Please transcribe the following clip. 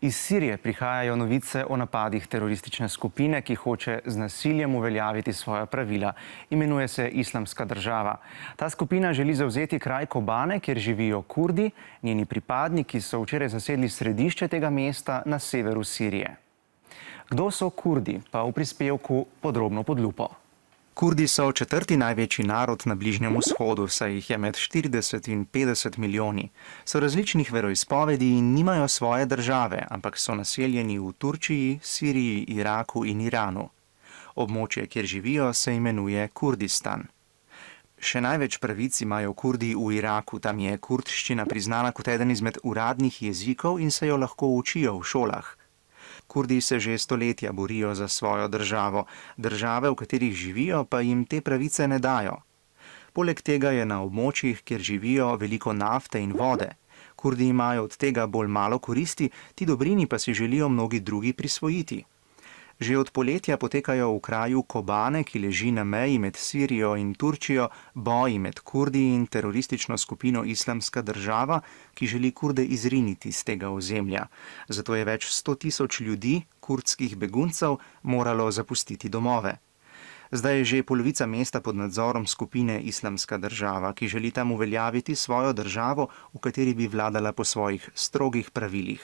Iz Sirije prihajajo novice o napadih teroristične skupine, ki hoče z nasiljem uveljaviti svoja pravila. Imenuje se Islamska država. Ta skupina želi zavzeti kraj Kobane, kjer živijo Kurdi. Njeni pripadniki so včeraj zasedli središče tega mesta na severu Sirije. Kdo so Kurdi, pa v prispevku podrobno pod lupo. Kurdi so četrti največji narod na Bližnjem vzhodu, saj jih je med 40 in 50 milijoni. So različnih veroizpovedi in nimajo svoje države, ampak so naseljeni v Turčiji, Siriji, Iraku in Iranu. Območje, kjer živijo, se imenuje Kurdistan. Še največ pravic imajo Kurdi v Iraku, tam je kurdščina priznana kot eden izmed uradnih jezikov in se jo lahko učijo v šolah. Kurdi se že stoletja borijo za svojo državo, države, v katerih živijo, pa jim te pravice ne dajo. Poleg tega je na območjih, kjer živijo, veliko nafte in vode. Kurdi imajo od tega bolj malo koristi, ti dobrini pa si želijo mnogi drugi prisvojiti. Že od poletja potekajo v kraju Kobane, ki leži na meji med Sirijo in Turčijo, boji med Kurdi in teroristično skupino Islamska država, ki želi Kurde izriniti z tega ozemlja. Zato je več 100 000 ljudi, kurdskih beguncev, moralo zapustiti domove. Zdaj je že polovica mesta pod nadzorom skupine Islamska država, ki želi tam uveljaviti svojo državo, v kateri bi vladala po svojih strogih pravilih.